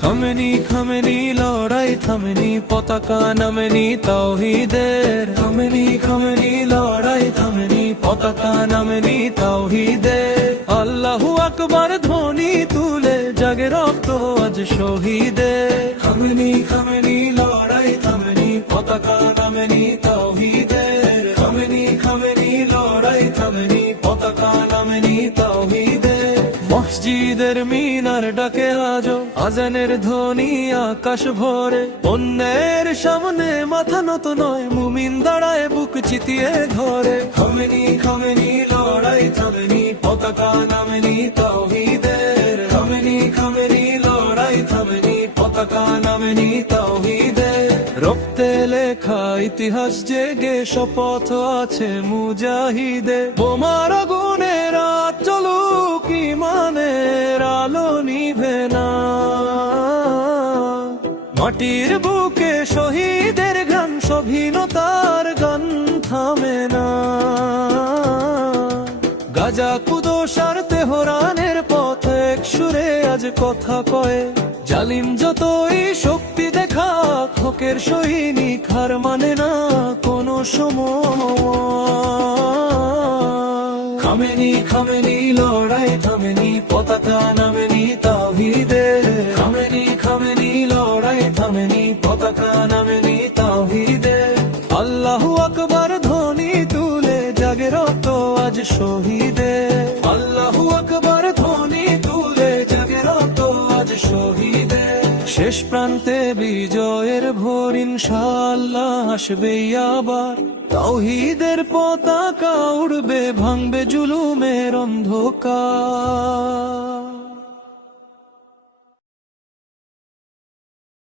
Khamenei Khamenei লড়াই থামেনি, পতাকা নামেনি তাওহীদের। Khamenei Khamenei লড়াই থামেনি, পতাকা নামেনি তাওহীদের। আল্লাহু আকবার ধ্বনি তুলে জাগে রক্ত আজ শহীদের। খামেনি খামেনি লড়াই থামেনি, পতাকা নামেনি তাওহীদের। খামেনি খামেনি লড়াই থামেনি, পতাকা নামেনি তাওহীদের। মসজিদের মিনার ডাকে আজো আজানের ধ্বনি আকাশ ভরে। অন্যের সামনে মাথা নত নয়, মুমিন দাঁড়ায় বুক চিতিয়ে ধরে। খামেনি খামেনি লড়াই থামেনি, পতাকা নামেনি তাওহীদের। খামেনি খামেনি লড়াই থামেনি, পতাকা নামেনি তাওহীদের। রক্তে লেখা ইতিহাস জেগে শপথ আছে মুজাহিদে। বোমার আগুনে রাত চলুক, ইমানের আলো নিভে না। মাটির বুকে শহীদের গান, স্বাধীনতার গান থামে না। গাজা কুদস আর তেহরানের পথ এক সুরে আজ কথা কয়। জালিম যতই শক্তি দেখাক, হকের সৈনিক হার মানে না কোনো সময়। খামেনি খামেনি লড়াই থামেনি, পতাকা নামেনি তাওহীদের। খামেনি খামেনি লড়াই থামেনি, পতাকা নামেনি তাওহীদের। আল্লাহু আকবার ধ্বনি তুলে জাগে রক্ত আজ শহীদের। আল্লাহু আকবার ধ্বনি তুলে জাগে রক্ত আজ শহীদের। শেষ প্রান্তে বিজয়ের ভোর ইনশাআল্লাহ আসবে আবার। তাওহীদের পতাকা উড়বে, ভাঙবে জুলুমের অন্ধকার।